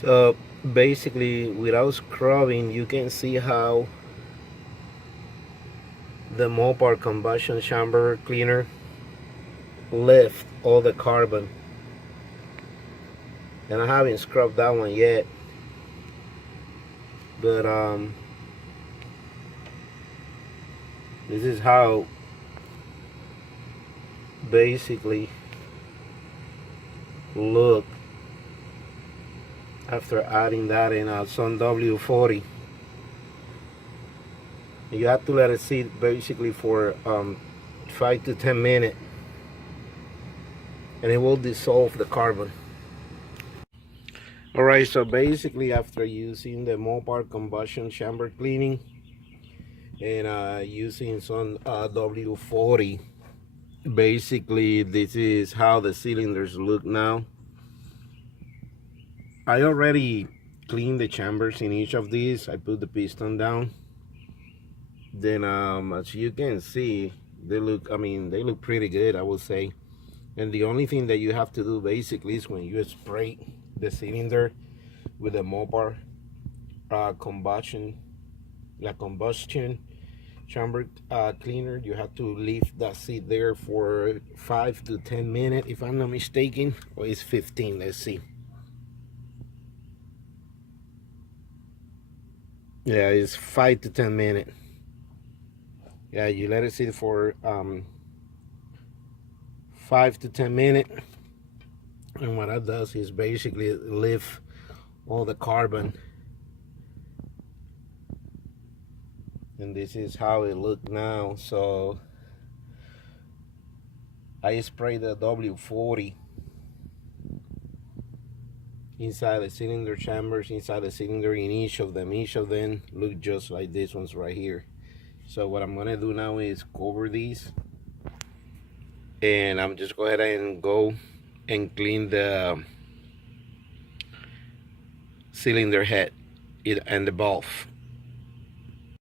So basically, without scrubbing, you can see how the Mopar Combustion Chamber Cleaner lift all the carbon. And I haven't scrubbed that one yet, but this is how basically look after adding that in some WD-40. You have to let it sit basically for 5 to 10 minutes, and it will dissolve the carbon. Alright, so basically after using the Mopar Combustion Chamber Cleaning and using some WD-40, basically this is how the cylinders look now. I already cleaned the chambers in each of these. I put the piston down. Then as you can see, they look pretty good, I would say. And the only thing that you have to do basically is when you spray the cylinder with the Mopar combustion chamber cleaner, you have to leave that seat there for 5 to 10 minutes, if I'm not mistaken, or it's 15. Let's see. Yeah, it's 5 to 10 minutes. Yeah, you let it sit for 5 to 10 minutes, and what that does is basically lift all the carbon. And this is how it looks now. So I spray the WD-40 inside the cylinder chambers, inside the cylinder, in each of them look just like this one's right here. So what I'm gonna do now is cover these, and I'm just go ahead and go and clean the cylinder head and the valve.